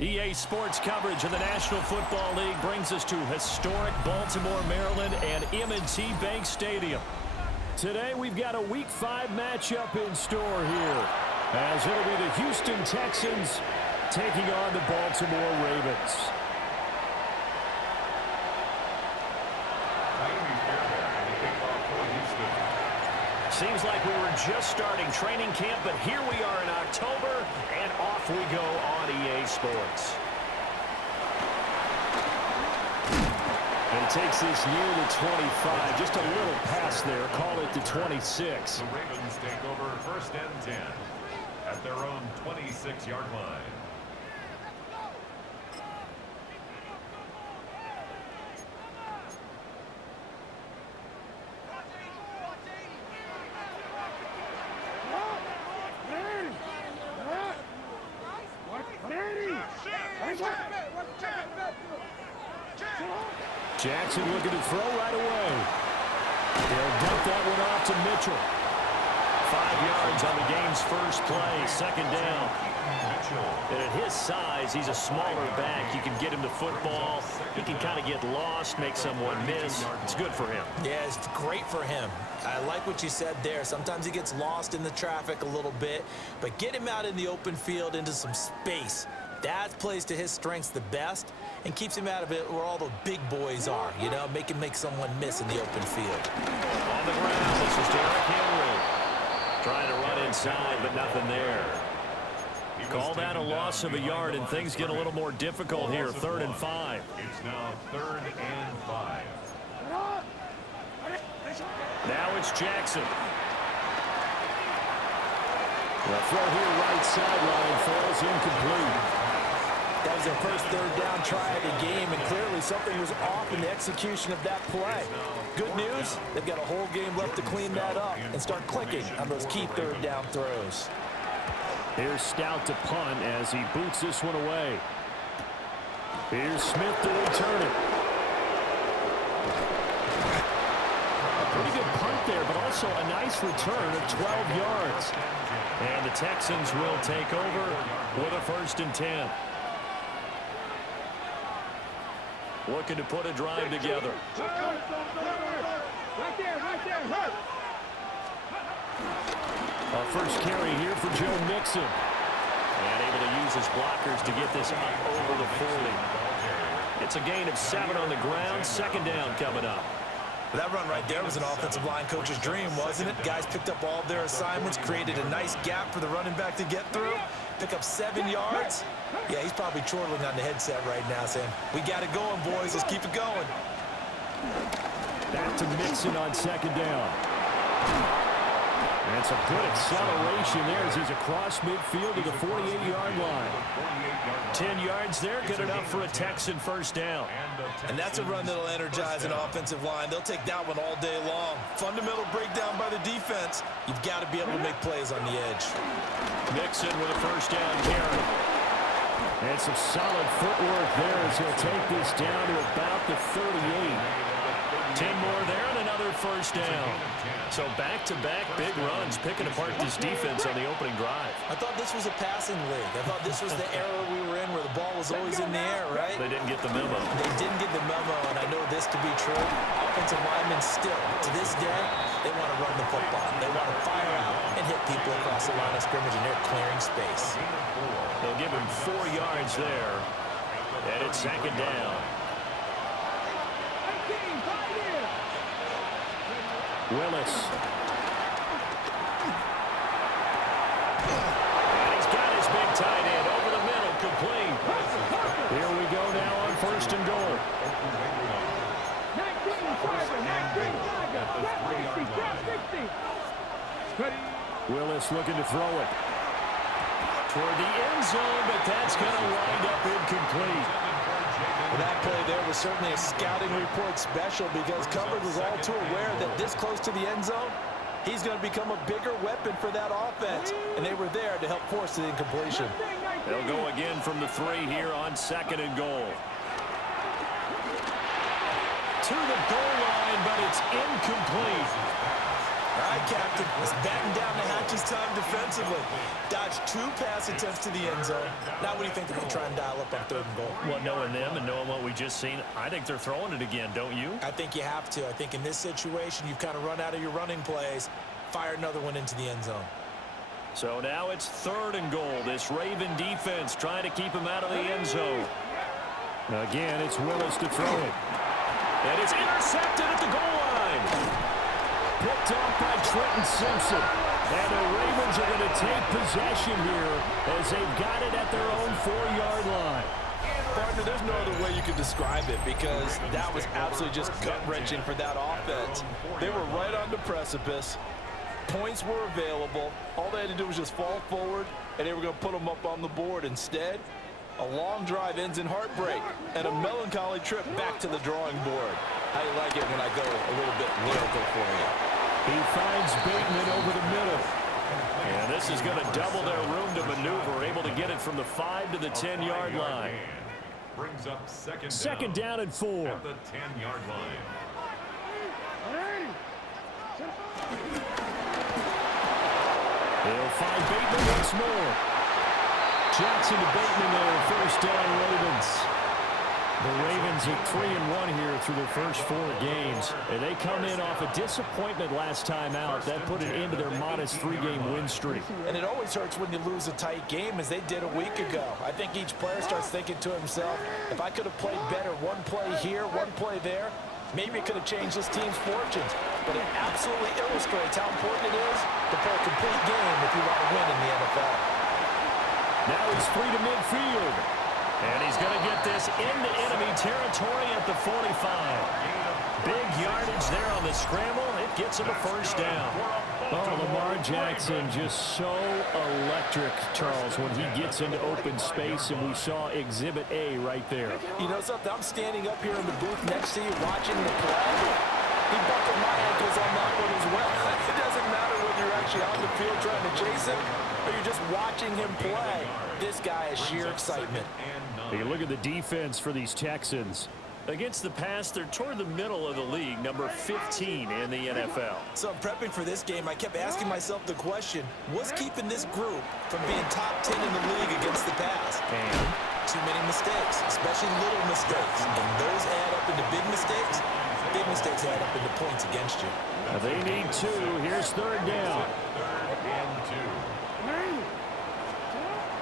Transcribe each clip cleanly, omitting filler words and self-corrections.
EA Sports coverage of the National Football League brings us to historic Baltimore, Maryland, and M&T Bank Stadium. Today, we've got a Week 5 matchup in store here, as it'll be the Houston Texans taking on the Baltimore Ravens. Seems like we were just starting training camp, but here we are in October, and off we go on EA Sports. And he takes this near the 25, just a little pass there, call it the 26. The Ravens take over 1st and 10 at their own 26-yard line. Jackson looking to throw right away. He'll dump that one off to Mitchell. 5 yards on the game's first play, 2nd down. And at his size, he's a smaller back. You can get him the football. He can kind of get lost, make someone miss. It's good for him. Yeah, it's great for him. I like what you said there. Sometimes he gets lost in the traffic a little bit, but get him out in the open field into some space. That plays to his strengths the best and keeps him out of it where all the big boys are, you know, make someone miss in the open field. On the ground, this is Derrick Henry. Trying to run inside, but nothing there. Call that a loss of a yard, and things get a little more difficult here. 3rd and 5. It's now 3rd and 5. Now it's Jackson. The throw here right sideline falls incomplete. That was their first 3rd down try of the game, and clearly something was off in the execution of that play. Good news, they've got a whole game left to clean that up and start clicking on those key 3rd down throws. Here's Stout to punt as he boots this one away. Here's Smith to return it. A pretty good punt there, but also a nice return of 12 yards. And the Texans will take over with a 1st and 10. Looking to put a drive together. Our first carry here for Joe Mixon. And able to use his blockers to get this up over the 40. It's a gain of 7 on the ground. 2nd down coming up. That run right there was an offensive line coach's dream, wasn't it? Guys picked up all of their assignments, created a nice gap for the running back to get through, pick up 7 yards. Yeah, he's probably chortling on the headset right now saying, we got it going, boys. Let's keep it going. Back to Mixon on 2nd down. And some good acceleration there as he's across midfield to the 48-yard line. 10 yards there, good enough for a Texan 1st down. And that's a run that'll energize an offensive line. They'll take that one all day long. Fundamental breakdown by the defense. You've got to be able to make plays on the edge. Mixon with a 1st down carry. And some solid footwork there as he'll take this down to about the 38. 10 more there and another 1st down. So back-to-back big runs, picking apart this defense on the opening drive. I thought this was a passing league. I thought this was the era we were in where the ball was always in the air, right? They didn't get the memo. They didn't get the memo, and I know this to be true. Offensive linemen still, to this day, they want to run the football. They want to fire out and hit people across the line of scrimmage, and they're clearing space. They'll give him 4 yards there, and it's 2nd down. Willis. And he's got his big tight end over the middle, complete. Here we go now on 1st and goal. Willis looking to throw it toward the end zone, but that's going to wind up incomplete. That play there was certainly a scouting report special because coverage was all too aware that this close to the end zone, he's going to become a bigger weapon for that offense. And they were there to help force the incompletion. They'll go again from the 3 here on 2nd and goal. To the goal line, but it's incomplete. All right, Captain. Let's batten down the hatches time defensively. Dodge 2 pass attempts to the end zone. Now what do you think they're going to try and dial up on 3rd and goal? Well, knowing them and knowing what we just seen, I think they're throwing it again, don't you? I think you have to. I think in this situation, you've kind of run out of your running plays. Fire another one into the end zone. So now it's 3rd and goal. This Raven defense trying to keep him out of the end zone. Again, it's Willis to throw it. And it's intercepted at the goal line. Picked off by Trenton Simpson. And the Ravens are going to take possession here as they've got it at their own 4-yard line. Partner, there's no other way you could describe it because that was absolutely just gut-wrenching for that offense. They were right on the precipice. Points were available. All they had to do was just fall forward, and they were going to put them up on the board. Instead, a long drive ends in heartbreak and a melancholy trip back to the drawing board. How you like it when I go a little bit lyrical for you? He finds Bateman over the middle. And this is going to double their room to maneuver, able to get it from the 5 to the 10-yard line. Brings up second down and 4. At the 10-yard line. They'll find Bateman once more. Jackson to Bateman there, 1st down Ravens. The Ravens are 3-1 here through their first 4 games. And they come in off a disappointment last time out. That put an end to their modest 3-game win streak. And it always hurts when you lose a tight game, as they did a week ago. I think each player starts thinking to himself, if I could have played better one play here, one play there, maybe it could have changed this team's fortunes. But it absolutely illustrates how important it is to play a complete game if you want to win in the NFL. Now he's free to midfield. And he's going to get this into enemy territory at the 45. Big yardage there on the scramble. It gets him a 1st down. Oh, Lamar Jackson just so electric, Charles, when he gets into open space, and we saw Exhibit A right there. You know something? I'm standing up here in the booth next to you watching the play. He buckled my ankles on that one as well. It doesn't matter whether you're actually on the field trying to chase him or you're just watching him play. This guy is sheer excitement. You look at the defense for these Texans. Against the pass, they're toward the middle of the league, number 15 in the NFL. So prepping for this game, I kept asking myself the question, what's keeping this group from being top 10 in the league against the pass? And too many mistakes, especially little mistakes. And those add up into big mistakes. Big mistakes add up into points against you. They need 2. Here's 3rd down.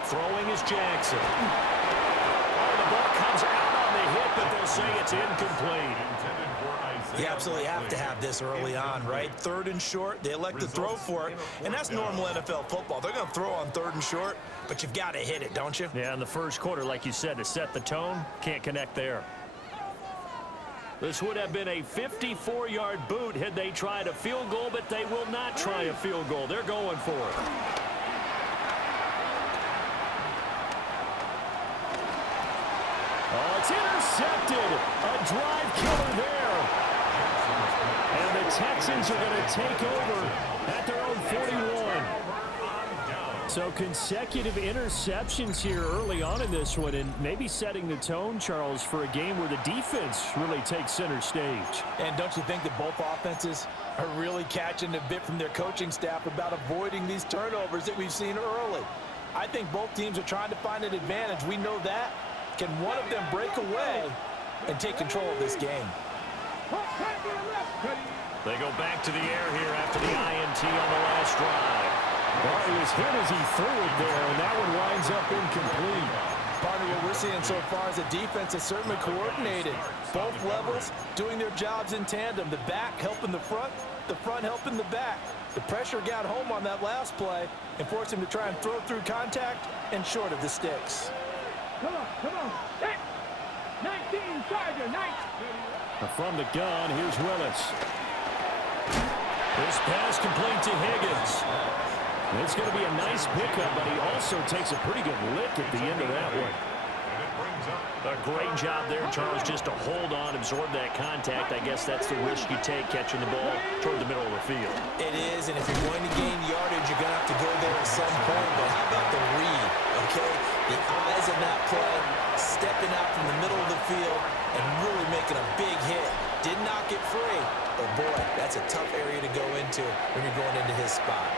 Throwing is Jackson. Oh, the ball comes out on the hit, but they'll say it's incomplete. You absolutely have to have this early on, right? 3rd and short, they elect to throw for it, and that's normal NFL football. They're going to throw on 3rd and short, but you've got to hit it, don't you? Yeah, in the first quarter, like you said, to set the tone, can't connect there. This would have been a 54-yard boot had they tried a field goal, but they will not try a field goal. They're going for it. Oh, it's intercepted. A drive killer there. And the Texans are going to take over at their own 41. So consecutive interceptions here early on in this one, and maybe setting the tone, Charles, for a game where the defense really takes center stage. And don't you think that both offenses are really catching a bit from their coaching staff about avoiding these turnovers that we've seen early? I think both teams are trying to find an advantage. We know that. Can one of them break away and take control of this game? They go back to the air here after the INT on the last drive. Well, he was hit as he threw it there, and that one winds up incomplete. Part of what we're seeing so far is the defense is certainly coordinated. Both levels doing their jobs in tandem. The back helping the front helping the back. The pressure got home on that last play and forced him to try and throw through contact and short of the sticks. Come on. 19, Charger, 19. From the gun, here's Willis. This pass complete to Higgins. It's going to be a nice pickup, but he also takes a pretty good lick at the end of that one. A great job there, Charles, just to hold on, absorb that contact. I guess that's the risk you take catching the ball toward the middle of the field. It is, and if you're going to gain yardage, you're going to have to go there at some point. But how about the read, okay? The eyes in that play, stepping out from the middle of the field and really making a big hit. Did not get free, but boy, that That's a tough area to go into when you're going into his spot.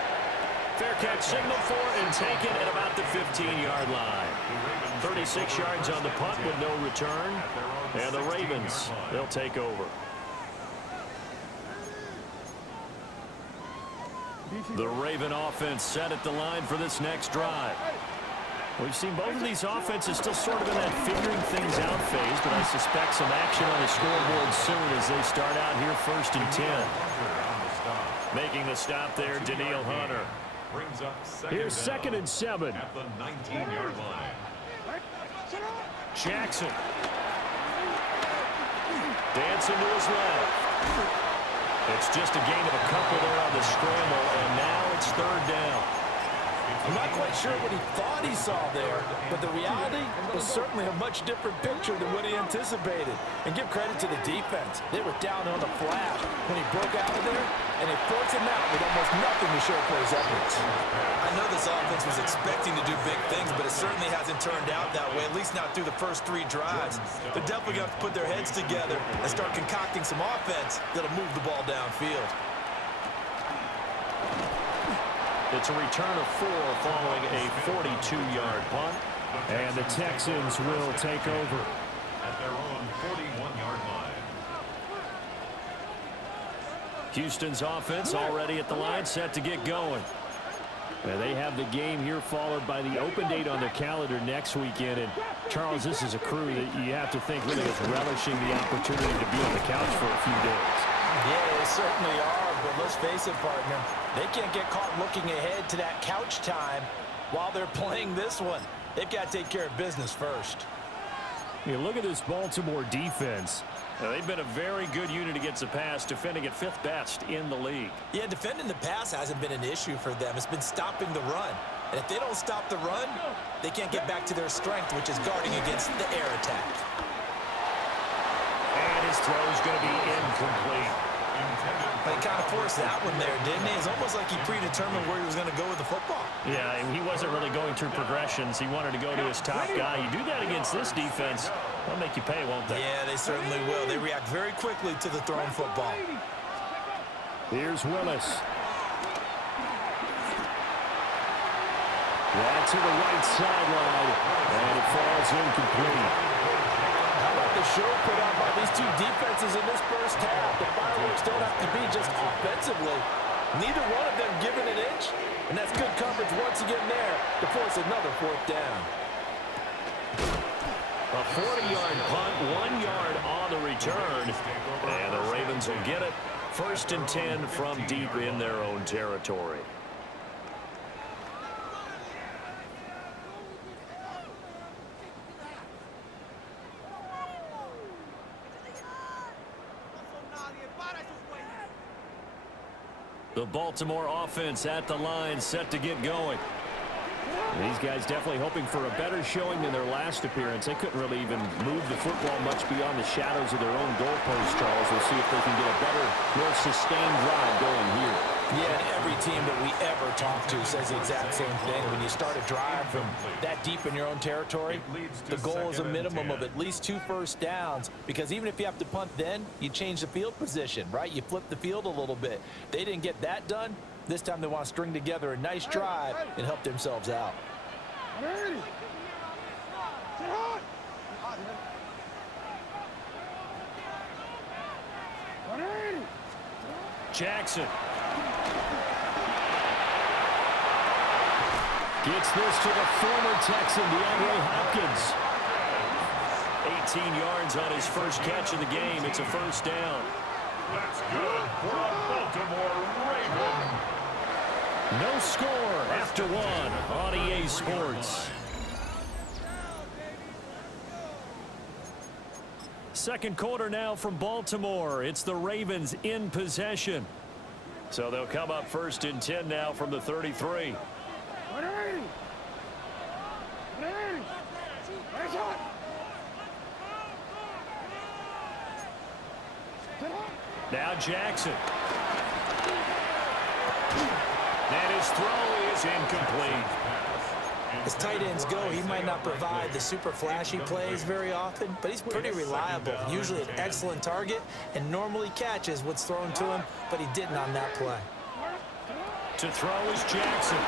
Fair catch signal for and taken at about the 15-yard line. 36 yards on the punt with no return. And the Ravens, they'll take over. The Raven offense set at the line for this next drive. We've seen both of these offenses still sort of in that figuring things out phase, but I suspect some action on the scoreboard soon as they start out here 1st and 10. Making the stop there, Daniil Hunter. Here's 2nd and 7. At the 19-yard line. Jackson. Dancing to his left. It's just a gain of a couple there on the scramble, and now it's 3rd down. I'm not quite sure what he thought he saw there, but the reality was certainly a much different picture than what he anticipated. And give credit to the defense. They were down on the flash when he broke out of there, and they forced him out with almost nothing to show for his efforts. I know this offense was expecting to do big things, but it certainly hasn't turned out that way, at least not through the first 3 drives. They're definitely going to have to put their heads together and start concocting some offense that'll move the ball downfield. It's a return of 4 following a 42-yard punt. And the Texans will take over. At their own 41-yard line. Houston's offense already at the line, set to get going. And they have the game here followed by the open date on their calendar next weekend. And, Charles, this is a crew that you have to think really is relishing the opportunity to be on the couch for a few days. Yeah, they certainly are, but let's face it, partner. They can't get caught looking ahead to that couch time while they're playing this one. They've got to take care of business first. You look at this Baltimore defense. They've been a very good unit against the pass, defending at 5th best in the league. Yeah, defending the pass hasn't been an issue for them. It's been stopping the run. And if they don't stop the run, they can't get back to their strength, which is guarding against the air attack. And his throw is going to be incomplete. They kind of forced that one there, didn't he? It's almost like he predetermined where he was going to go with the football. Yeah, and he wasn't really going through progressions. He wanted to go to his top guy. You do that against this defense, they'll make you pay, won't they? Yeah, they certainly will. They react very quickly to the thrown football. Here's Willis. That's to the right sideline, and it falls incomplete. How about the show put on by these two defenses in this first half? The fireworks don't have to be just offensively. Neither one of them given an inch, and that's good coverage once again there to force another 4th down. A 40-yard punt, 1 yard on the return, and the Ravens will get it. 1st and 10 from deep in their own territory. The Baltimore offense at the line, set to get going. These guys definitely hoping for a better showing than their last appearance. They couldn't really even move the football much beyond the shadows of their own goalpost, Charles. We'll see if they can get a better, more sustained drive going here. Yeah, and every team that we ever talk to says the exact same thing. When you start a drive from that deep in your own territory, the goal is a minimum of at least 2 first downs, because even if you have to punt then, you change the field position, right? You flip the field a little bit. They didn't get that done. This time they want to string together a nice drive and help themselves out. Jackson gets this to the former Texan, DeAndre Hopkins. 18 yards on his first catch of the game. It's a 1st down. That's good for a Baltimore Raven. No score after 1 on EA Sports. Second quarter now from Baltimore. It's the Ravens in possession. So they'll come up 1st and 10 now from the 33. Now Jackson. And his throw is incomplete. As tight ends go, he might not provide the super flashy plays very often, but he's pretty reliable, usually an excellent target, and normally catches what's thrown to him, but he didn't on that play. To throw is Jackson.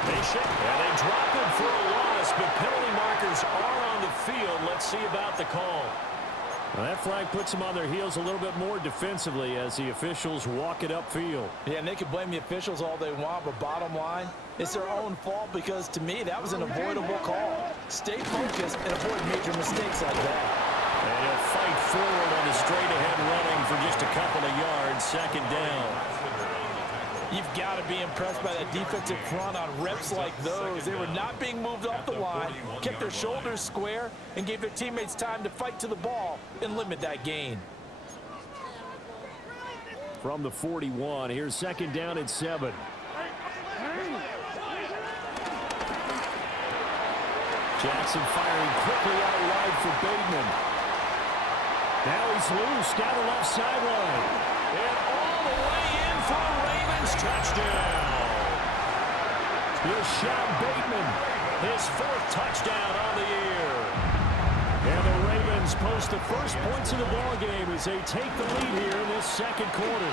And they drop him for a loss, but penalty markers are on the field. Let's see about the call. Well, that flag puts them on their heels a little bit more defensively as the officials walk it upfield. Yeah, and they can blame the officials all they want, but bottom line, it's their own fault because, to me, that was an avoidable call. Stay focused and avoid major mistakes like that. And he'll fight forward on the straight-ahead running for just a couple of yards, second down. You've got to be impressed by that defensive front on reps like those. They were not being moved off the line, kept their shoulders square, and gave their teammates time to fight to the ball and limit that gain. From the 41, here's second down and 7. Jackson firing quickly out wide for Bateman. Now he's loose down the left sideline. And all the way in for a Ravens touchdown. Rashad Bateman, his 4th touchdown on the year. And the Ravens post the first points of the ballgame as they take the lead here in this second quarter.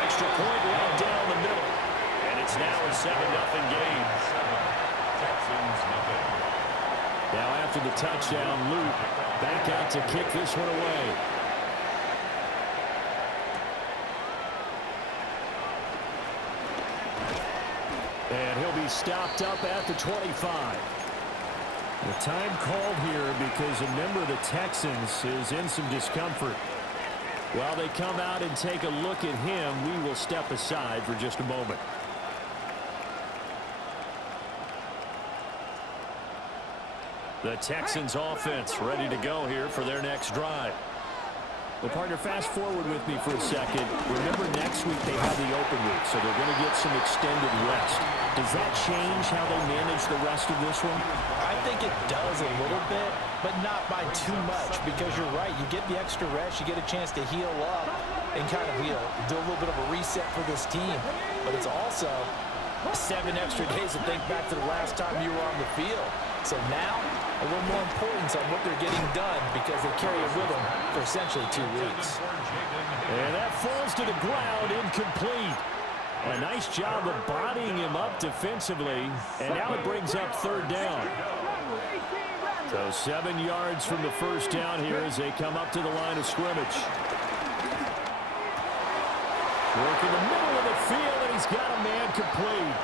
Extra point right down the middle. And it's now a 7-0 game. Now after the touchdown, Luke back out to kick this one away. And he'll be stopped up at the 25. The time called here because a member of the Texans is in some discomfort. While they come out and take a look at him, we will step aside for just a moment. The Texans offense ready to go here for their next drive. Well, partner, fast forward with me for a second. Remember, next week they have the open week, so they're going to get some extended rest. Does that change how they manage the rest of this one? I think it does a little bit, but not by too much, because you're right. You get the extra rest, you get a chance to heal up and kind of, do a little bit of a reset for this team. But it's also 7 extra days to think back to the last time you were on the field. So now, a little more importance on what they're getting done because they carry it with them for essentially 2 weeks. And that falls to the ground, incomplete. A nice job of bodying him up defensively, and now it brings up 3rd down. So 7 yards from the first down here as they come up to the line of scrimmage. Work in the middle of the field, and he's got a man complete.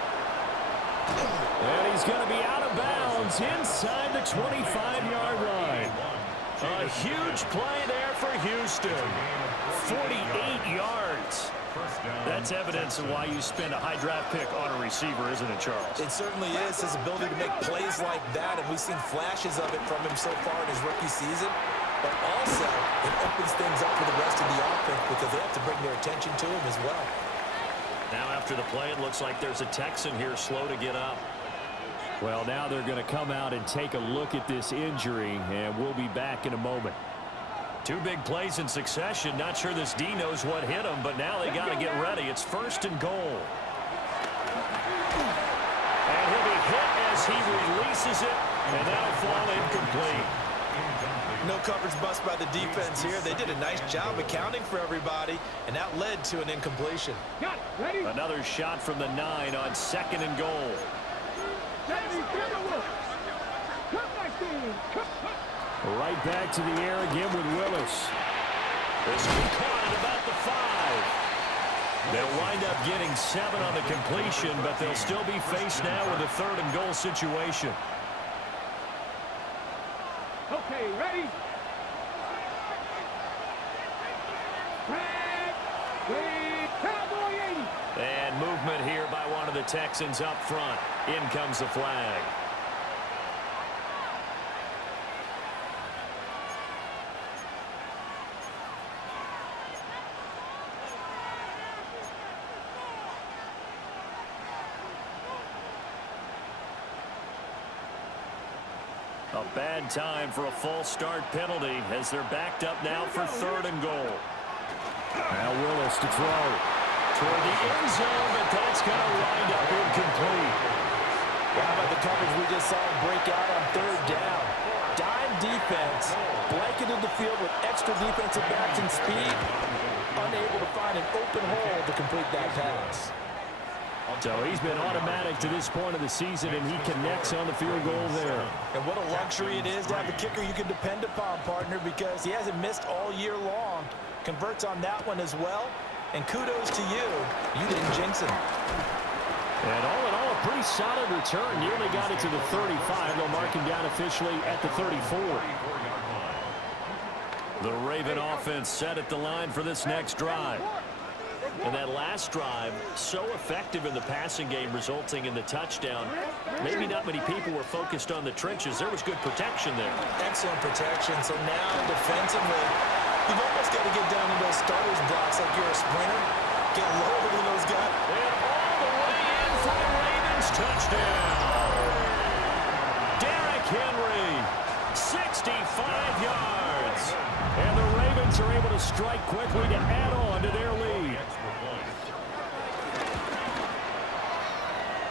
And he's going to be out of bounds inside the 25-yard line. A huge play there for Houston. 48 yards. That's evidence of why you spend a high draft pick on a receiver, isn't it, Charles? It certainly is, his ability to make plays like that, and we've seen flashes of it from him so far in his rookie season. But also, it opens things up for the rest of the offense because they have to bring their attention to him as well. Now after the play, it looks like there's a Texan here slow to get up. Well, now they're going to come out and take a look at this injury, and we'll be back in a moment. 2 big plays in succession. Not sure this D knows what hit him, but now they got to get ready. It's 1st and goal. And he'll be hit as he releases it, and that'll fall incomplete. No coverage bust by the defense here. They did a nice job accounting for everybody, and that led to an incompletion. Another shot from the 9 on 2nd and goal. Right back to the air again with Willis. This will be caught at about the 5. They'll wind up getting 7 on the completion, but they'll still be faced now with a 3rd and goal situation. Okay, ready? Cowboy 80. And movement here by one of the Texans up front. In comes the flag. A bad time for a false start penalty as they're backed up now for 3rd and goal. Now Willis to throw toward the end zone, but that's going to wind up incomplete. How about the coverage we just saw break out on third down? Dime defense, blanketed the field with extra defensive backs and speed, unable to find an open hole to complete that pass. So he's been automatic to this point of the season, and he connects on the field goal there. And what a luxury it is to have a kicker you can depend upon, partner, because he hasn't missed all year long. Converts on that one as well. And kudos to you. You didn't jinx him. And all in all, a pretty solid return. Nearly got it to the 35. They'll mark him down officially at the 34. The Raven offense set at the line for this next drive. And that last drive, so effective in the passing game, resulting in the touchdown. Maybe not many people were focused on the trenches. There was good protection there. Excellent protection. So now defensively, you've almost got to get down to those starters blocks like you're a sprinter. Get lower than those guys. And all the way in for the Ravens touchdown. Derrick Henry, 65 yards. And the Ravens are able to strike quickly to add on to their lead.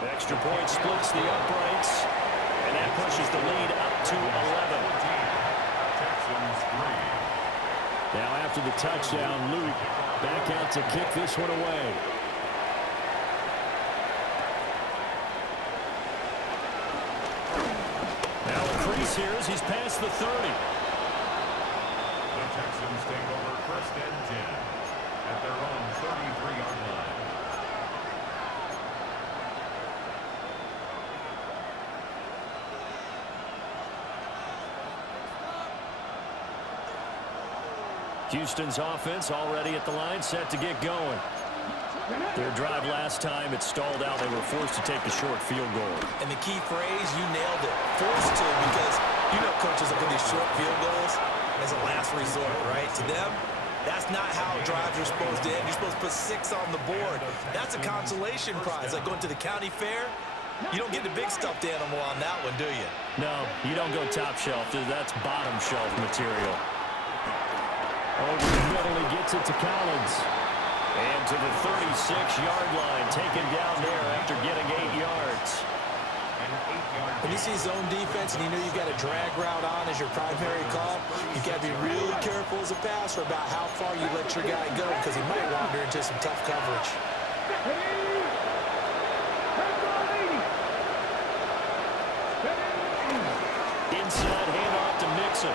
Extra point splits the uprights, and that pushes the lead up to 11. Now after the touchdown, Luke back out to kick this one away. Now a crease here as he's past the 30. The Texans take over first and 10 at their own 33-yard line. Houston's offense already at the line, set to get going. Their drive last time, it stalled out. They were forced to take the short field goal. And the key phrase, you nailed it. Forced to, because you know coaches look at these short field goals as a last resort, right? To them, that's not how drives are supposed to end. You're supposed to put 6 on the board. That's a consolation prize, like going to the county fair. You don't get the big stuffed animal on that one, do you? No, you don't go top shelf. That's bottom shelf material. Over the middle, he gets it to Collins. And to the 36-yard line, taken down there after getting 8 yards. When you see zone defense and you know you've got a drag route on as your primary call, you've got to be really careful as a passer about how far you let your guy go, because he might wander into some tough coverage. Inside handoff to Mixon.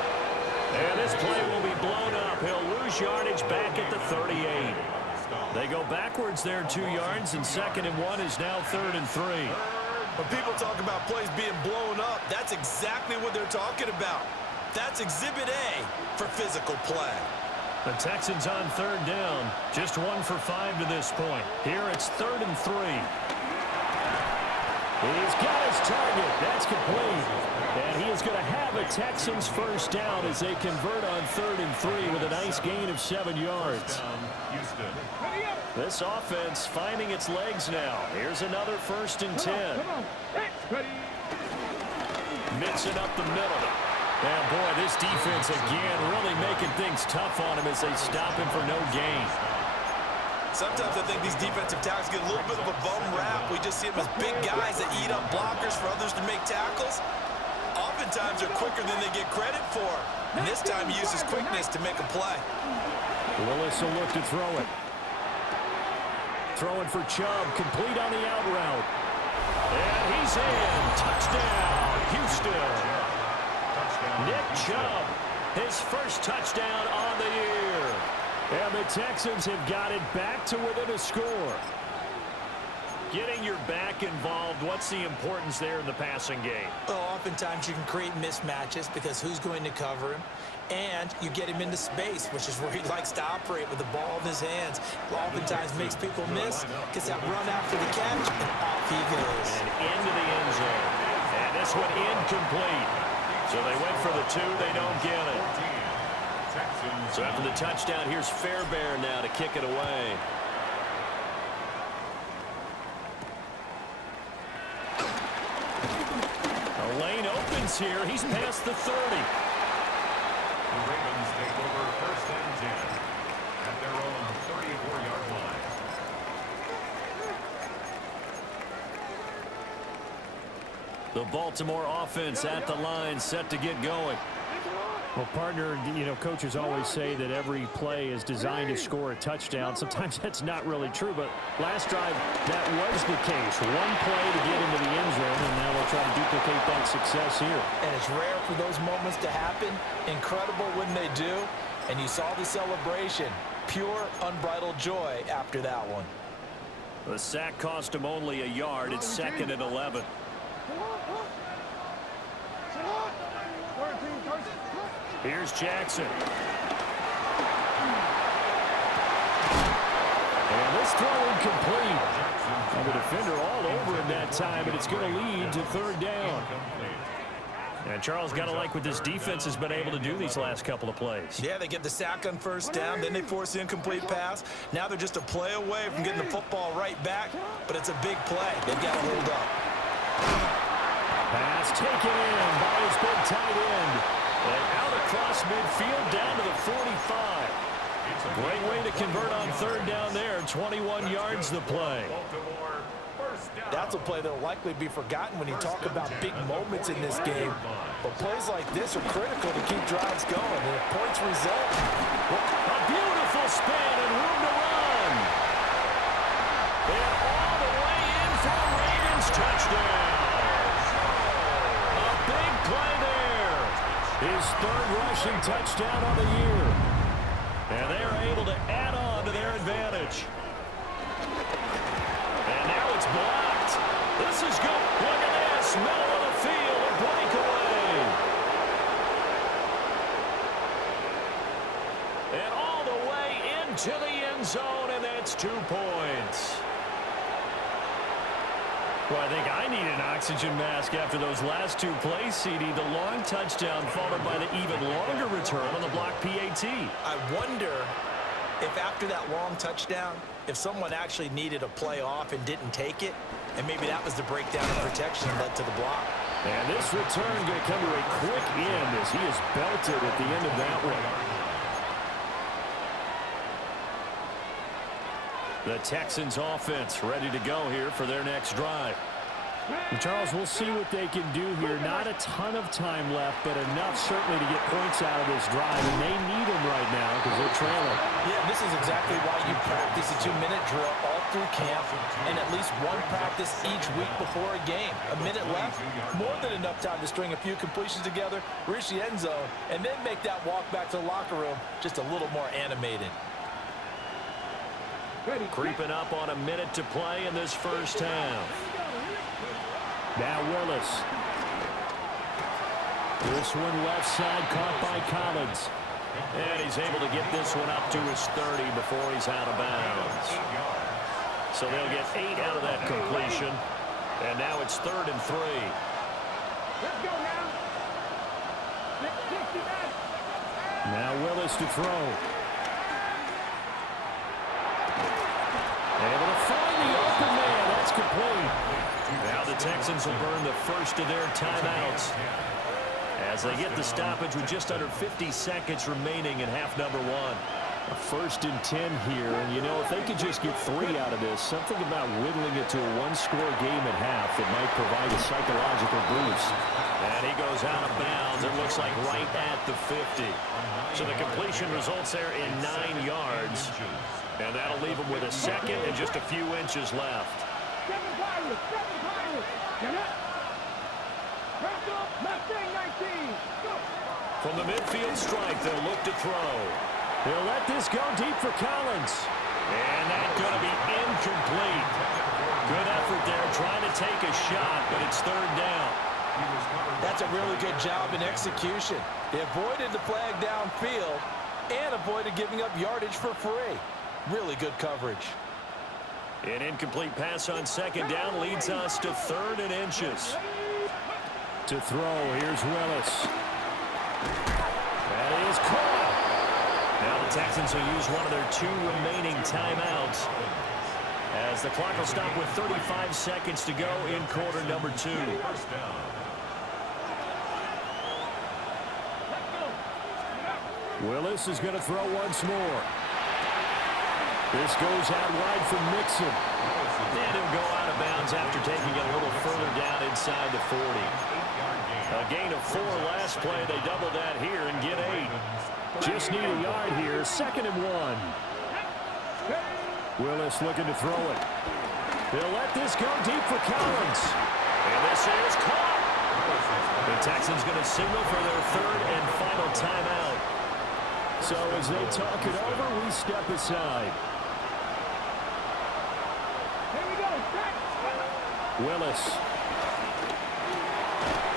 And this play will be blown up. He'll lose yardage back at the 38. They go backwards there 2 yards, and 2nd and 1 is now 3rd and 3. When people talk about plays being blown up, that's exactly what they're talking about. That's Exhibit A for physical play. The Texans on 3rd down. Just 1 for 5 to this point. Here it's 3rd and 3. He's got his target. That's complete. And he is going to have a Texans first down as they convert on 3rd and 3 with a nice gain of 7 yards. This offense finding its legs now. Here's another 1st and 10. Mixing up the middle. And boy, this defense again really making things tough on him as they stop him for no gain. Sometimes I think these defensive tackles get a little bit of a bum rap. We just see them as big guys that eat up blockers for others to make tackles. Oftentimes they're quicker than they get credit for. And this time he uses quickness to make a play. Willis will look to throw it. Throwing for Chubb, complete on the out route. And he's in. Touchdown, Houston. Nick Chubb, his first touchdown on the year. And the Texans have got it back to within a score. Getting your back involved, what's the importance there in the passing game? Well, oftentimes you can create mismatches because who's going to cover him? And you get him into space, which is where he likes to operate with the ball in his hands. Oftentimes makes people miss, gets that run after the catch, and off he goes. And into the end zone. And this one incomplete. So they went for the 2, they don't get it. So after the touchdown, here's Fairbairn now to kick it away. A lane opens here. He's past the 30. The Ravens take over first and 10 at their own 34-yard line. The Baltimore offense at the line, set to get going. Well, partner, you know, coaches always say that every play is designed to score a touchdown. Sometimes that's not really true, but last drive, that was the case. One play to get into the end zone, and now they'll try to duplicate that success here. And it's rare for those moments to happen. Incredible when they do. And you saw the celebration. Pure, unbridled joy after that one. The sack cost him only a yard. It's 2nd and 11. Here's Jackson. And this throw incomplete. And the defender all over him that time, and it's going to lead to 3rd down. And Charles, got to like what this defense has been able to do these last couple of plays. Yeah, they get the sack on 1st down, then they force the incomplete pass. Now they're just a play away from getting the football right back, but it's a big play. They've got to hold up. Pass taken in by his big tight end. And out across midfield down to the 45. Great way to convert on 3rd down there. 21 yards the play. That's a play that will likely be forgotten when you talk about big moments in this game. But plays like this are critical to keep drives going. And if points result, a beautiful spin and room to run. And all the way in for a Ravens touchdown. A big play there. His 3rd rushing touchdown on the year. And they are able to add on to their advantage. And now it's blocked. This is good. Look at this. Middle of the field. A breakaway. And all the way into the end zone, and that's 2 points. Well, I think I need an oxygen mask after those last 2 plays, CD. The long touchdown followed by the even longer return on the block PAT. I wonder if after that long touchdown, if someone actually needed a play off and didn't take it, and maybe that was the breakdown in protection that led to the block. And this return going to come to a quick end as he is belted at the end of that one. The Texans offense ready to go here for their next drive. And Charles, we'll see what they can do here. Not a ton of time left, but enough certainly to get points out of this drive. And they need them right now because they're trailing. Yeah, this is exactly why you practice a 2-minute drill all through camp and at least one practice each week before a game. A minute left, more than enough time to string a few completions together, reach the end zone, and then make that walk back to the locker room just a little more animated. Creeping up on a minute to play in this first half. Now Willis. This one left side caught by Collins. And he's able to get this one up to his 30 before he's out of bounds. So they'll get 8 out of that completion. And now it's 3rd and 3. Let's go now. 69. Now Willis to throw. Able to find the open man. That's complete. Now the Texans will burn the first of their timeouts as they get the stoppage with just under 50 seconds remaining in half number 1. A 1st and 10 here, and you know, if they could just get 3 out of this, something about whittling it to a 1-score game at half that might provide a psychological boost. And he goes out of bounds. It looks like right at the 50. So the completion results there in 9 yards. And that'll leave him with a 2nd and just a few inches left. 7 Pirates. Get up. Wrap up. Mustang 19. Go. From the midfield stripe, they'll look to throw. He'll let this go deep for Collins. And that's going to be incomplete. Good effort there trying to take a shot, but it's 3rd down. That's a really good job in execution. They avoided the flag downfield and avoided giving up yardage for free. Really good coverage. An incomplete pass on 2nd down leads us to 3rd and inches. To throw, here's Willis. That is caught. Now the Texans will use one of their 2 remaining timeouts as the clock will stop with 35 seconds to go in quarter number 2. Willis is going to throw once more. This goes out wide for Mixon. And he'll go out of bounds after taking it a little further down inside the 40. A gain of 4 last play. They double that here and get 8. Just need a yard here. 2nd and 1. Willis looking to throw it. They'll let this go deep for Collins. And this is caught. The Texans going to signal for their 3rd and final timeout. So as they talk it over, we step aside. Here we go. Willis.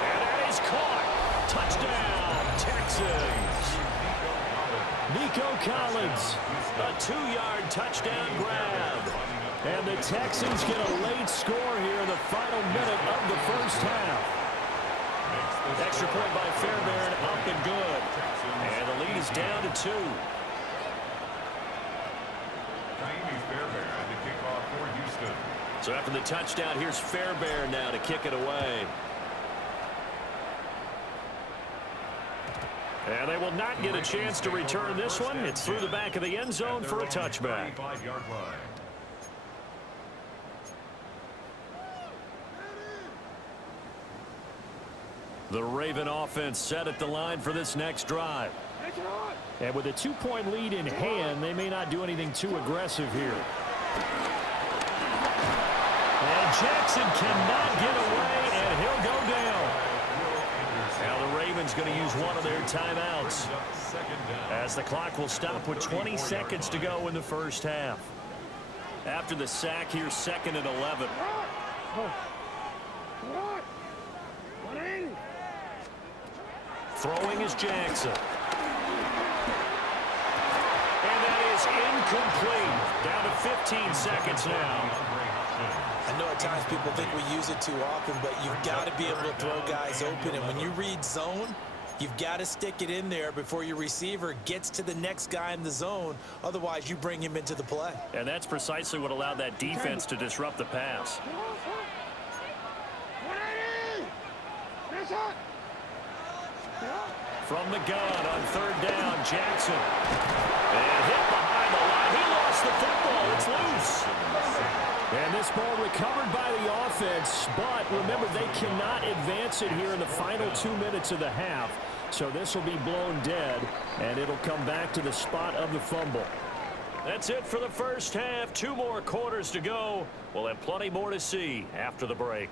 And that is caught. Touchdown, Texans. Nico Collins. A 2-yard touchdown grab. And the Texans get a late score here in the final minute of the first half. Extra point by Fairbairn, up and good. And the lead is down to 2. So after the touchdown, here's Fairbairn now to kick it away. And they will not get a chance to return this one. It's through the back of the end zone for a touchback. The Raven offense set at the line for this next drive. And with a 2-point lead in hand, they may not do anything too aggressive here. And Jackson cannot get away, and he'll go down. Now the Ravens going to use one of their timeouts, as the clock will stop with 20 seconds to go in the first half. After the sack, here's 2nd and 11. Throwing is Jackson. And that is incomplete. Down to 15 seconds now. I know at times people think we use it too often, but you've got to be able to throw guys open. And when you read zone, you've got to stick it in there before your receiver gets to the next guy in the zone. Otherwise, you bring him into the play. And that's precisely what allowed that defense to disrupt the pass. From the gun on 3rd down, Jackson. And hit behind the line. He lost the football. It's loose. And this ball recovered by the offense, but remember, they cannot advance it here in the final 2 minutes of the half. So this will be blown dead, and it'll come back to the spot of the fumble. That's it for the first half. 2 more quarters to go. We'll have plenty more to see after the break.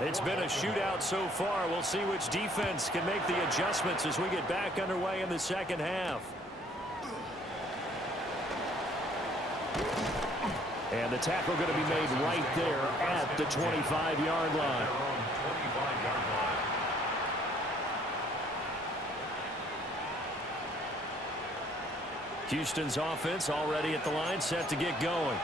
It's been a shootout so far. We'll see which defense can make the adjustments as we get back underway in the second half. And the tackle going to be made right there at the 25-yard line. Houston's offense already at the line, set to get going.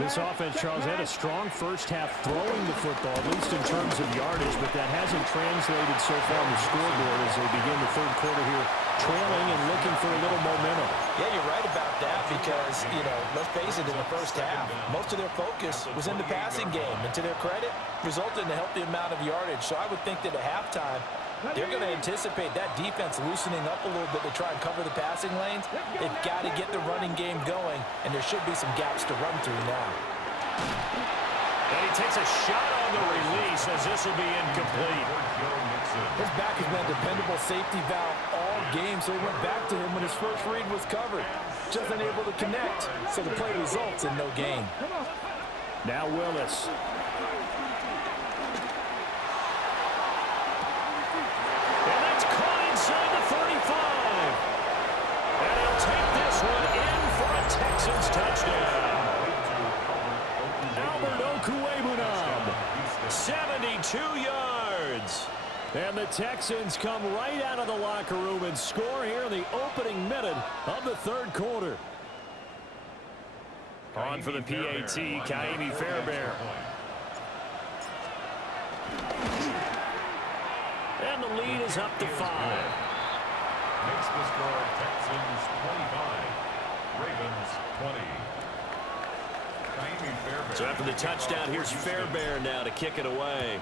This offense, Charles, had a strong first half throwing the football, at least in terms of yardage, but that hasn't translated so far on the scoreboard as they begin the 3rd quarter here, trailing and looking for a little momentum. Yeah, you're right about that because, let's face it, in the first half, most of their focus was in the passing game. And to their credit, resulted in a healthy amount of yardage. So I would think that at halftime, they're going to anticipate that defense loosening up a little bit to try and cover the passing lanes. They've got to get the running game going, and there should be some gaps to run through now. And he takes a shot on the release as this will be incomplete. His back has been a dependable safety valve all game, so he went back to him when his first read was covered. Just unable to connect, so the play results in no gain. Now Willis. And that's caught inside the 35. And he'll take this one in for a Texans touchdown. Albert Okwuegbunam. 72 yards. And the Texans come right out of the locker room and score here in the opening minute of the 3rd quarter. On for the PAT, Kaimi Fairbairn. And the lead is up to 5. Makes the score Texans 25, Ravens 20. So after the touchdown, here's Fairbairn now to kick it away.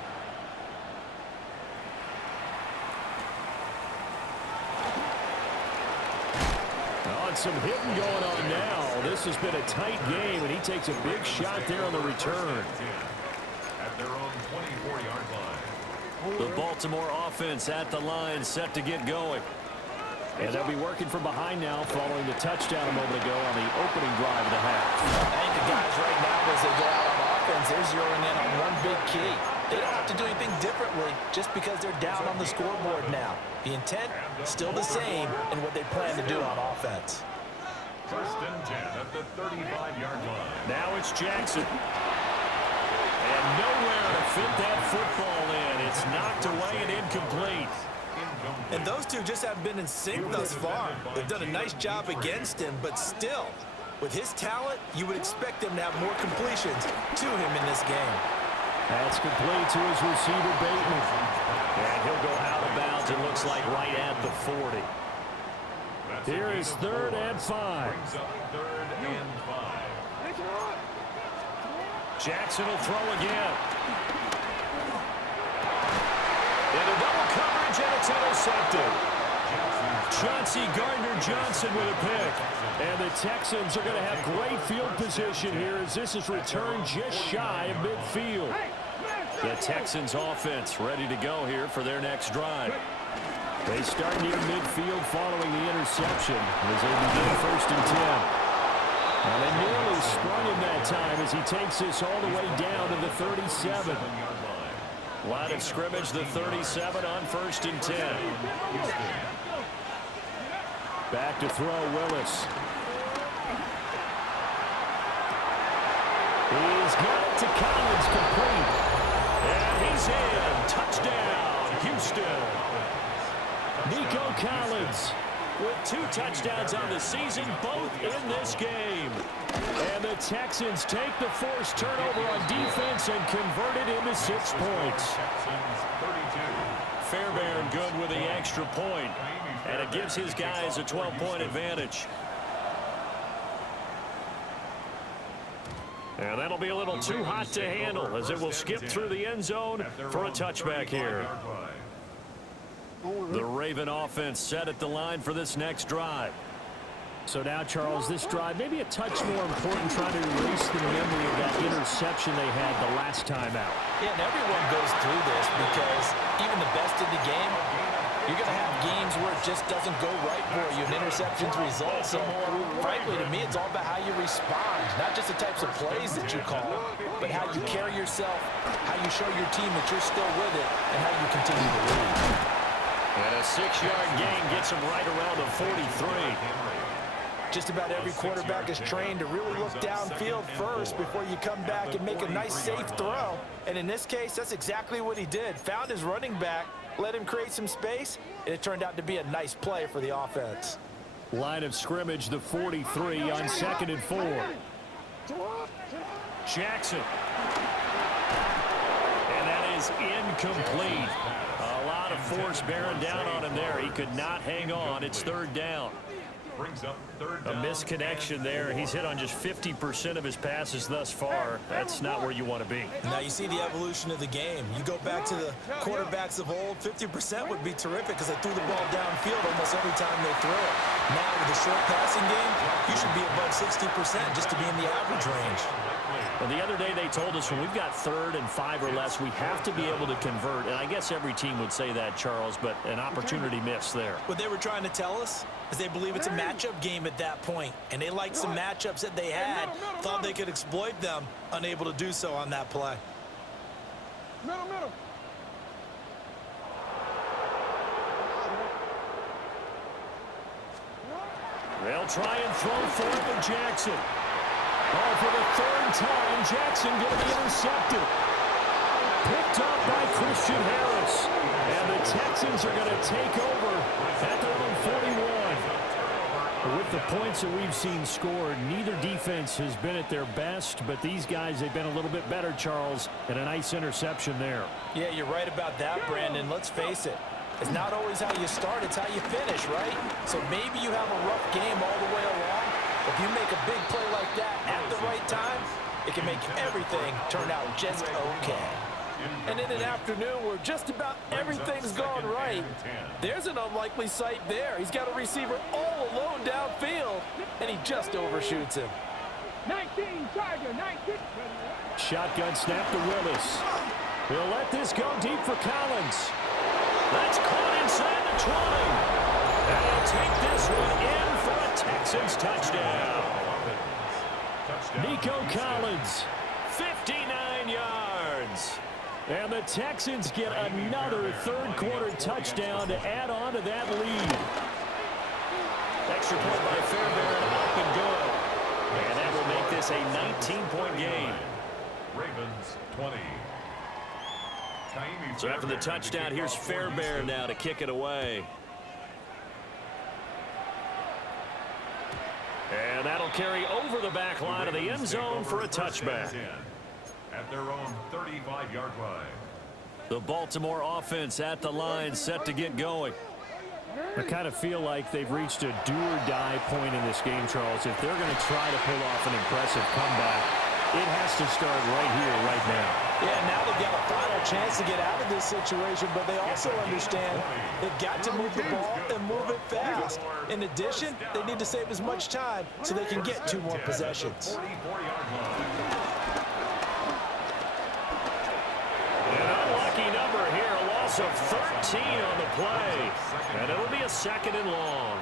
Some hitting going on now. This has been a tight game, and he takes a big shot there on the return. At their own 24-yard line. The Baltimore offense at the line, set to get going. And they'll be working from behind now following the touchdown a moment ago on the opening drive of the half. I think the guys right now, as they go out on offense, they're zeroing in on one big key. They don't have to do anything differently just because they're down on the scoreboard now. The intent, still the same in what they plan to do on offense. First and 10 at the 35-yard line. Now it's Jackson. And nowhere to fit that football in. It's knocked away and incomplete. And those two just haven't been in sync thus far. They've done a nice job against him, but still, with his talent, you would expect him to have more completions to him in this game. That's complete to his receiver, Bateman. And he'll go out of bounds, it looks like, right at the 40. Here is 3rd and 5. Brings up 3rd and 5. Jackson will throw again. Into double coverage, and it's intercepted. Chauncey Gardner-Johnson with a pick. And the Texans are going to have great field position here as this is returned just shy of midfield. The Texans offense ready to go here for their next drive. They start near midfield following the interception as they begin 1st and 10. And they nearly sprung him that time as he takes this all the way down to the 37. Line of scrimmage, the 37 on 1st and 10. Back to throw, Willis. He's got it to Collins, complete. And he's in. Touchdown, Houston. Nico Collins with 2 touchdowns on the season, both in this game. And the Texans take the forced turnover on defense and convert it into 6 points. Fairbairn good with the extra point, and it gives his guys a 12-point advantage. And that'll be a little too hot to handle as it will skip through the end zone for a touchback here. The Raven offense set at the line for this next drive. So now, Charles, this drive maybe a touch more important, trying to erase the memory of that interception they had the last time out. Yeah, and everyone goes through this because even the best in the game, you're going to have games where it just doesn't go right for you, and interceptions result. So, frankly, to me, it's all about how you respond, not just the types of plays that you call, but how you carry yourself, how you show your team that you're still with it, and how you continue to lead. And a 6-yard gain gets him right around the 43. Just about every quarterback is trained to really look downfield first before you come back and make a nice, safe throw. And in this case, that's exactly what he did. Found his running back, let him create some space, and it turned out to be a nice play for the offense. Line of scrimmage, the 43 on 2nd and 4. Jackson. And that is incomplete. A lot of force bearing down on him there. He could not hang on. It's 3rd down. Brings up 3rd A down. misconnection there. He's hit on just 50% of his passes thus far. That's not where you want to be. Now you see the evolution of the game. You go back to the quarterbacks of old, 50% would be terrific because they threw the ball downfield almost every time they throw it. Now with the short passing game, you should be above 60% just to be in the average range. Well, the other day they told us when we've got 3rd and 5 or less, we have to be able to convert. And I guess every team would say that, Charles, but an opportunity missed there. What they were trying to tell us is they believe it's a matchup game at that point, and they liked some matchups that they had, thought they could exploit them, unable to do so on that play. Middle. They'll try and throw for it with Jackson. Oh, for the 3rd time, Jackson going to be intercepted. Picked up by Christian Harris. And the Texans are going to take over at their own 41. With the points that we've seen scored, neither defense has been at their best, but these guys, they've been a little bit better, Charles, and a nice interception there. Yeah, you're right about that, Brandon. Let's face it. It's not always how you start, it's how you finish, right? So maybe you have a rough game all the way along. If you make a big play like that at the right time, it can make everything turn out just okay. And in an afternoon where just about everything's gone right, there's an unlikely sight there. He's got a receiver all alone downfield, and he just overshoots him. 19, Tiger, 19. Shotgun snap to Willis. He'll let this go deep for Collins. That's caught inside the 20. And he'll take this one in for a Texans touchdown. Nico Collins, 59 yards. and the Texans get another third-quarter touchdown to add on to that lead. Extra point by Fairbairn, up and good. And that will make this a 19-point game. Ravens 20. So after the touchdown, here's Fairbairn now to kick it away. And that'll carry over the back line of the end zone for a touchback. At their own 35-yard line. The Baltimore offense at the line, set to get going. I kind of feel like they've reached a do-or-die point in this game, Charles. If they're going to try to pull off an impressive comeback, it has to start right here, right now. Yeah, now they've got a final chance to get out of this situation, but they also understand they've got to move the ball and move it fast. In addition, they need to save as much time so they can get 2 more possessions. An unlucky number here, a loss of 13 on the play. And it'll be a second and long.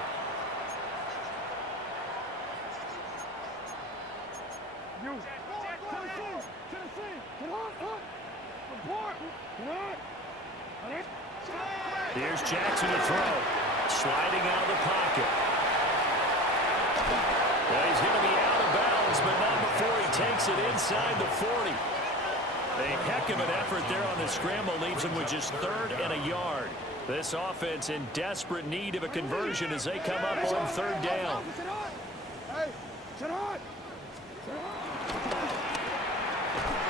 Here's Jackson to throw. Sliding out of the pocket. Well, he's going to be out of bounds, but not before he takes it inside the 40. A heck of an effort there on the scramble leaves him with just 3rd and a yard. This offense in desperate need of a conversion as they come up on 3rd down.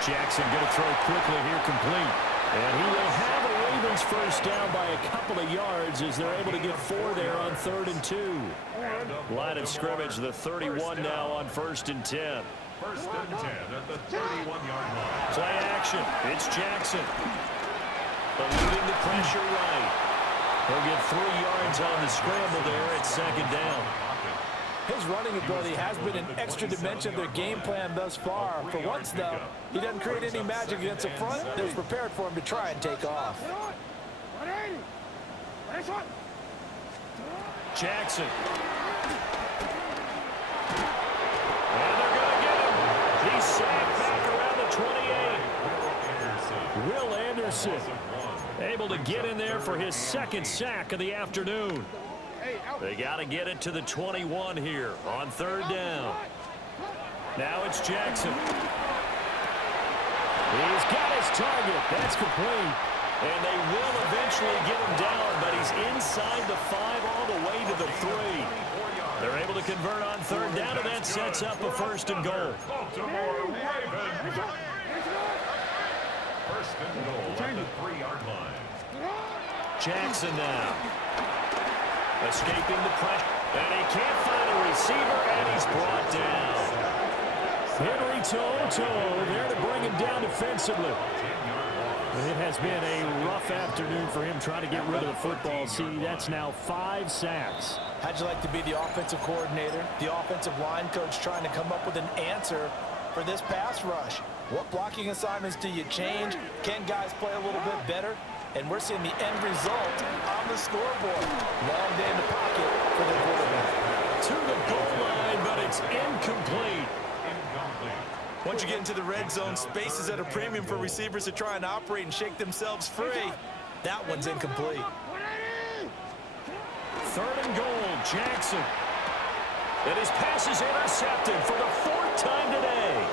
Jackson going to throw quickly here, complete. And he will have a Ravens first down by a couple of yards as they're able to get 4 there on 3rd and 2. Line of scrimmage, the 31 now on 1st and 10. 1st and 10 at the 31-yard line. Play action. It's Jackson. Eluding the pressure right. He'll get 3 yards on the scramble there at 2nd down. His running ability has been an extra dimension of their game plan thus far. For once, though, he doesn't create any magic against the front. They're prepared for him to try and take off. Jackson. And they're going to get him. He's sacked back around the 28. Will Anderson able to get in there for his 2nd sack of the afternoon. They got to get it to the 21 here on 3rd down. Now it's Jackson. He's got his target. That's complete. And they will eventually get him down, but he's inside the 5 all the way to the 3. They're able to convert on 3rd down, and that sets up a 1st and goal. Baltimore Ravens. 1st and goal at the 3-yard line. Jackson now. Escaping the pressure. And he can't find a receiver, and he's brought down. Henry To'oTo'o there to bring him down defensively. It has been a rough afternoon for him trying to get rid of the football. See, that's now 5 sacks. How'd you like to be the offensive coordinator, the offensive line coach trying to come up with an answer for this pass rush? What blocking assignments do you change? Can guys play a little bit better? And we're seeing the end result on the scoreboard. Long day in the pocket for the quarterback. To the goal line, but it's incomplete. Once you get into the red zone, space is at a premium for receivers to try and operate and shake themselves free. That one's incomplete. 3rd and goal, Jackson. And his pass is intercepted for the 4th time today.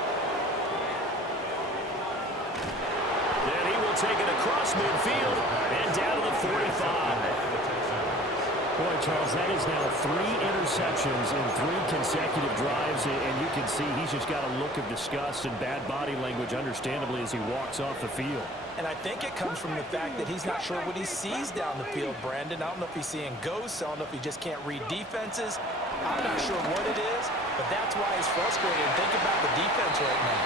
Then he will take it across midfield and down to the 45. Boy, Charles, that is now 3 interceptions in 3 consecutive drives, and you can see he's just got a look of disgust and bad body language, understandably, as he walks off the field. And I think it comes from the fact that he's not sure what he sees down the field, Brandon. I don't know if he's seeing ghosts. I don't know if he just can't read defenses. I'm not sure what it is, but that's why he's frustrated. Think about the defense right now.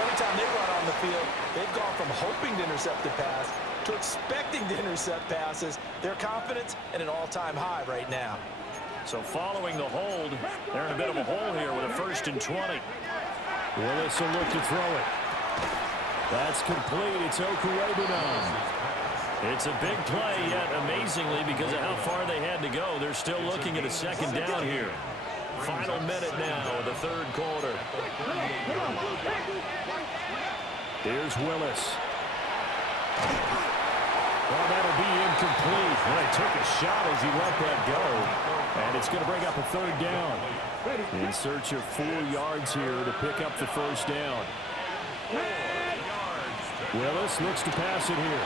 Every time they run on the field, they've gone from hoping to intercept the pass to expecting to intercept passes. Their confidence at an all-time high right now. So following the hold, they're in a bit of a hole here with a 1st and 20. Willis will look to throw it. That's complete. It's Okurebunan. It's a big play, yet amazingly, because of how far they had to go, they're still looking at a 2nd down here. Final minute now of the 3rd quarter. Here's Willis. Well, that'll be incomplete. Well, he took a shot as he let that go. And it's going to bring up a 3rd down. In search of 4 yards here to pick up the 1st down. Willis looks to pass it here.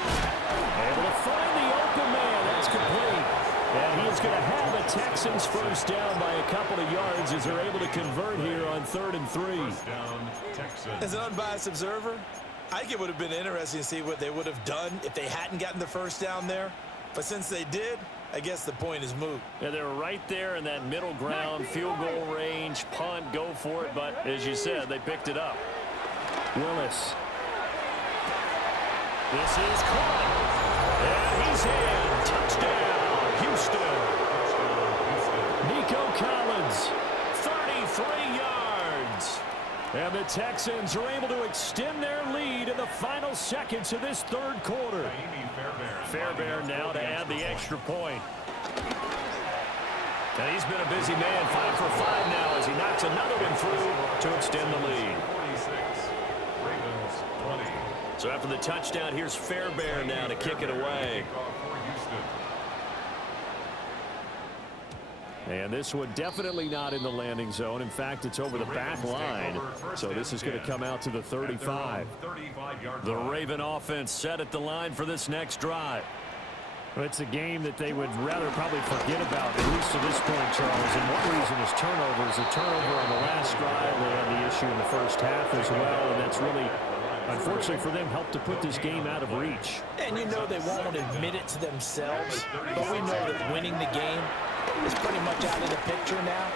Able to find the open man. That's complete. And he is going to have the Texans 1st down by a couple of yards as they're able to convert here on 3rd and 3. As an unbiased observer, I think it would have been interesting to see what they would have done if they hadn't gotten the 1st down there. But since they did, I guess the point is moot. Yeah, they were right there in that middle ground, field goal range, punt, go for it. But as you said, they picked it up. Willis. This is caught. And he's in. Touchdown, Houston. Nico Collins, 33 yards. And the Texans are able to extend their lead in the final seconds of this 3rd quarter. Fairbairn now to add the extra point. And he's been a busy man, 5 for 5 now as he knocks another one through to extend the lead. So after the touchdown, here's Fairbairn now to kick it away. And this one definitely not in the landing zone. In fact, it's over the back line. So this is going to come out to the 35. The Raven offense set at the line for this next drive. Well, it's a game that they would rather probably forget about, at least to this point, Charles. And one reason is turnovers. A turnover on the last drive. They had the issue in the 1st half as well. And that's really, unfortunately for them, helped to put this game out of reach. And you know they won't admit it to themselves. But we know that winning the game is pretty much out of the picture now.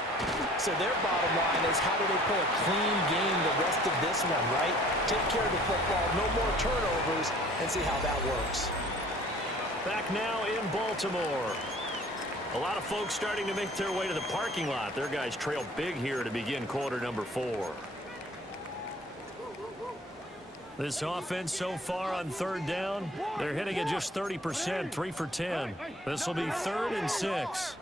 So their bottom line is, how do they play a clean game the rest of this one, right? Take care of the football, no more turnovers, and see how that works. Back now in Baltimore. A lot of folks starting to make their way to the parking lot. Their guys trail big here to begin quarter number 4. This offense so far on 3rd down, they're hitting at just 30%, 3 for 10. This will be 3rd and 6.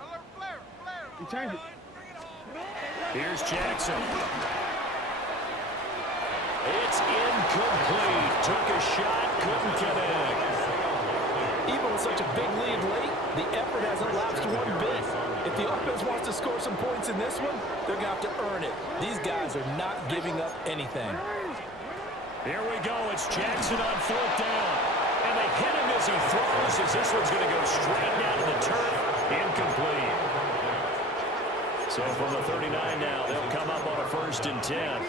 Here's Jackson. It's incomplete. Took a shot, couldn't connect. Even with such a big lead late, the effort hasn't lapsed one bit. If the offense wants to score some points in this one, they're going to have to earn it. These guys are not giving up anything. Here we go. It's Jackson on 4th down. And they hit him as he throws, as this one's going to go straight down to the turf. Incomplete. So from the 39 now, they'll come up on a 1st and 10.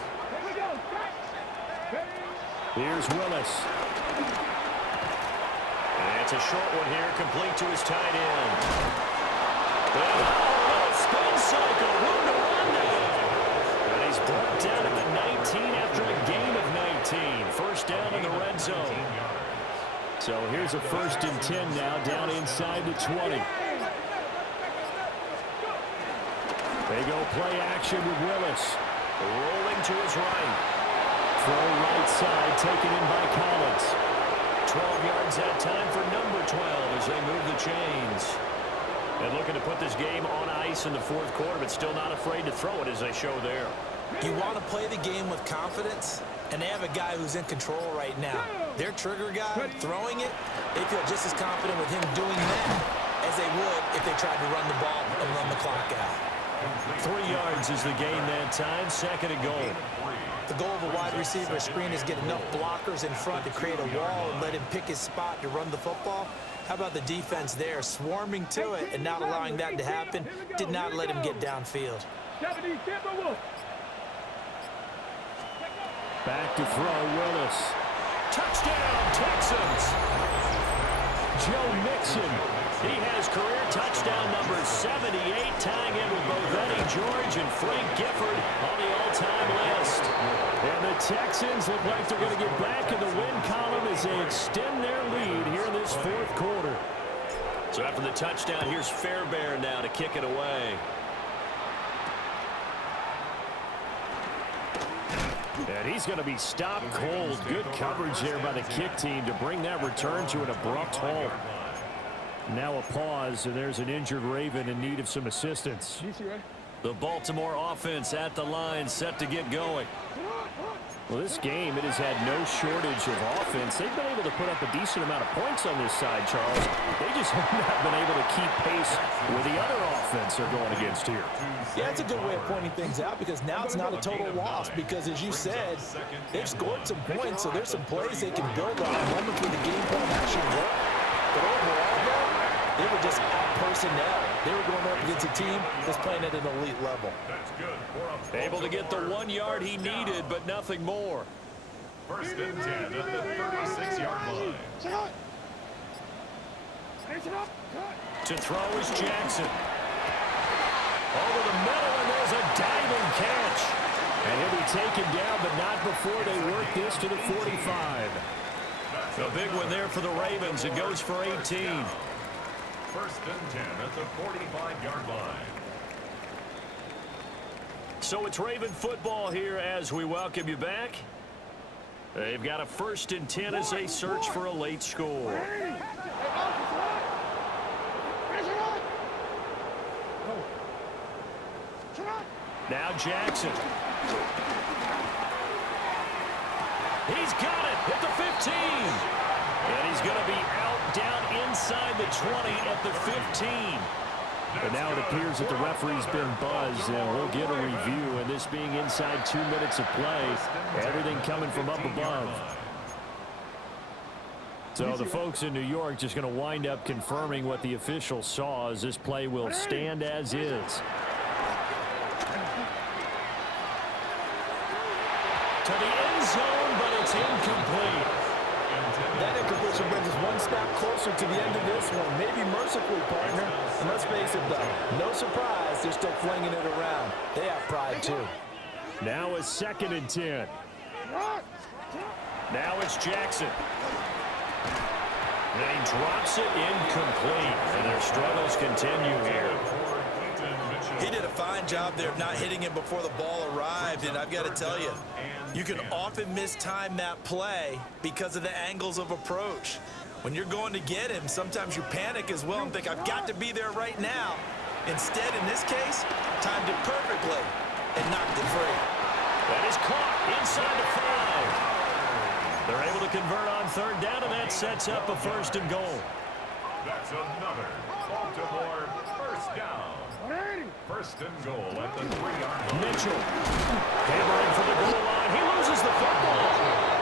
Here's Willis. And it's a short one here, complete to his tight end. Oh, spin cycle, room to run now. And he's brought down at the 19 after a gain of 19. 1st down in the red zone. So here's a 1st and 10 now, down inside the 20. They go play action with Willis. Rolling to his right. Throw right side, taken in by Collins. 12 yards that time for number 12 as they move the chains. And looking to put this game on ice in the 4th quarter, but still not afraid to throw it as they show there. You want to play the game with confidence, and they have a guy who's in control right now. Their trigger guy, throwing it, they feel just as confident with him doing that as they would if they tried to run the ball and run the clock out. 3 yards is the gain that time, 2nd and goal. The goal of a wide receiver screen is get enough blockers in front to create a wall and let him pick his spot to run the football. How about the defense there, swarming to it and not allowing that to happen? Did not let him get downfield. Back to throw, Willis. Touchdown, Texans! Joe Mixon. He has career touchdown number 78, tying in with both Eddie George and Frank Gifford on the all-time list. And the the Texans look like they're going to get back in the win column as they extend their lead here in this fourth quarter. So after the touchdown, here's Fairbairn now to kick it away. And he's going to be stopped cold. Good coverage there by the kick team to bring that return to an abrupt halt. Now a pause, and there's an injured Raven in need of some assistance. The Baltimore offense at the line, set to get going. Well, this game, it has had no shortage of offense. They've been able to put up a decent amount of points on this side, Charles. They just have not been able to keep pace with the other offense they're going against here. Yeah, it's a good way of pointing things out because now it's not a total loss because, as you said, they've scored some points, so there's some plays they can build on, moments when the game plan actually worked. But overall, though, they were just out-personnel. They were going up against a team that's playing at an elite level. Able to get the 1 yard he needed, but nothing more. First and 10 at the 36-yard line. To throw is Jackson. Over the middle, and there's a diving catch. And he'll be taken down, but not before they work this to the 45. A big one there for the Ravens. It goes for 18. First and 10 at the 45-yard line. So it's Raven football here as we welcome you back. They've got a first and 10 as they search for a late score. Now Jackson. He's got it at the 15. And he's going to be out down inside the 20 at the 15. But now it appears that the referee's been buzzed, and we'll get a review. And this being inside 2 minutes of play, everything coming from up above. So the folks in New York just going to wind up confirming what the official saw, as this play will stand as is. To the end zone, but it's incomplete. That incompletion brings us one step closer to the end of this one. Maybe mercifully, partner. And let's face it, though, no surprise, they're still flinging it around. They have pride, too. Now a second and 10. Now it's Jackson. And he drops it incomplete. And their struggles continue here. He did a fine job there of not hitting him before the ball arrived, and I've got to tell you, you can often mistime that play because of the angles of approach. When you're going to get him, sometimes you panic as well and think, I've got to be there right now. Instead, in this case, timed it perfectly and knocked it free. That is caught inside the 5. They're able to convert on third down, and that sets up a first and goal. That's another Baltimore first down. First and goal at the 3-yard line. Mitchell hammering for the goal line. He loses the football.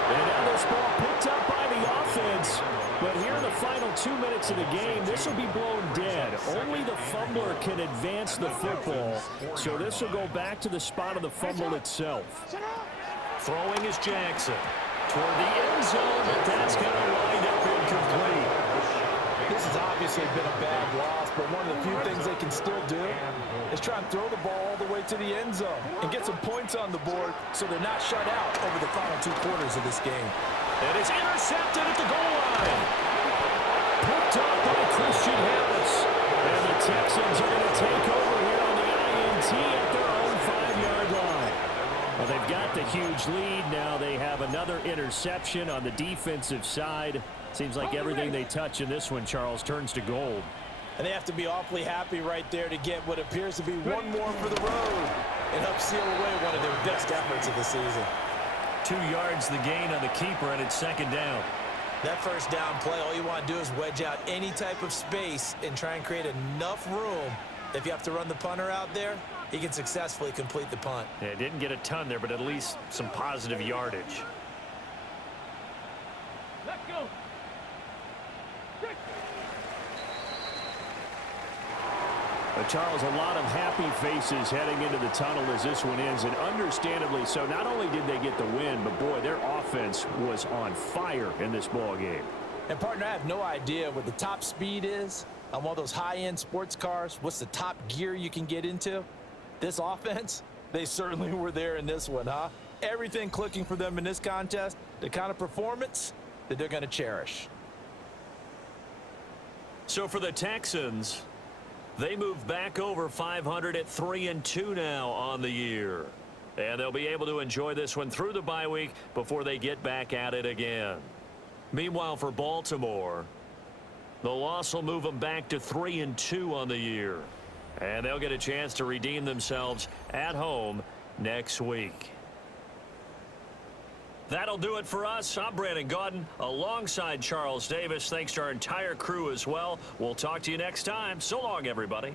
And now this ball picked up by the offense. But here in the final 2 minutes of the game, this will be blown dead. Only the fumbler can advance the football. So this will go back to the spot of the fumble itself. Throwing is Jackson. Toward the end zone, but that's going to wind up incomplete. This has obviously been a bad loss, but one of the few things they can still do is try and throw the ball all the way to the end zone and get some points on the board so they're not shut out over the final 2 quarters of this game. And it's intercepted at the goal line. Picked up by Christian Harris. And the Texans are going to take over here on the INT at their own 5-yard line. Well, they've got the huge lead. Now they have another interception on the defensive side. Seems like everything they touch in this one, Charles, turns to gold. And they have to be awfully happy right there to get what appears to be one more for the road and help seal away one of their best efforts of the season. 2 yards the gain on the keeper, and it's second down. That first down play, all you want to do is wedge out any type of space and try and create enough room. If you have to run the punter out there, he can successfully complete the punt. Yeah, didn't get a ton there, but at least some positive yardage. Let's go. But Charles, a lot of happy faces heading into the tunnel as this one ends, and understandably so. Not only did they get the win, but boy, their offense was on fire in this ball game. And partner, I have no idea what the top speed is on one of those high-end sports cars. What's the top gear you can get into? This offense, They certainly were there in this one, huh? Everything clicking for them in this contest, the kind of performance that they're going to cherish. So for the Texans, they move back over 500 at 3-2 now on the year. And they'll be able to enjoy this one through the bye week before they get back at it again. Meanwhile, for Baltimore, the loss will move them back to 3-2 on the year. And they'll get a chance to redeem themselves at home next week. That'll do it for us. I'm Brandon Gaudin alongside Charles Davis. Thanks to our entire crew as well. We'll talk to you next time. So long, everybody.